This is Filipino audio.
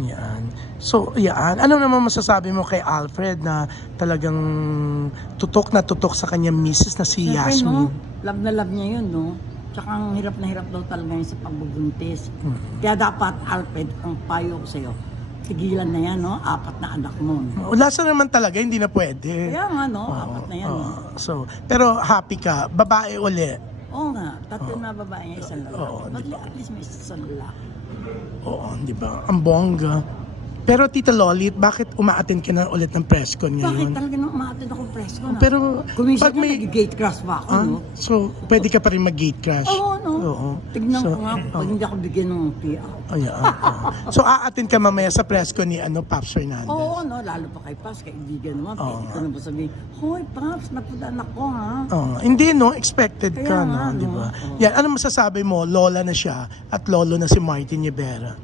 Yan. So, yan. Ano naman masasabi mo kay Alfred na talagang tutok na tutok sa kanyang misis na si Siyempre, Yasmin? no? Love na love niya yun, no? Tsaka ang hirap na hirap daw talaga yun sa pagbubuntis. Kaya dapat, Alfred, ang payo ko sa'yo, tigilan na yan, no? 4 na anak mo. No? Wala sa naman talaga, hindi na pwede. Kaya nga, no? 4 na yan, no? So, pero happy ka, babae uli. Oo nga, 3 na babae niya, isang lalaki. Oo, At least may isang lalaki. Oo, di ba? Ang bongga. Pero Tita Lolit, bakit umaattend ka na ulit ng press con Bakit ngayon? talaga nung umaatid ako presko na? Pero Kumisip pag ka, may... nag-gate crash ba ako, no? So, pwede ka pa rin mag-gate crash? Oo, no? Oo. Tignan So, ko nga, pag hindi ako bigyan ng PR. Ayan. So, aattend ka mamaya sa press con ni Paps Fernandez? Oo, no? Lalo pa kay Paps, kaibigan naman. Pwede ko na ba sabihin, hoy, Paps, napuntaan ako, ha? Hindi, no? Expected ka, Kaya nga, no? Di no? ba? Oo. Yan, ano masasabi mo? Lola na siya at lolo na si Martin Rivera.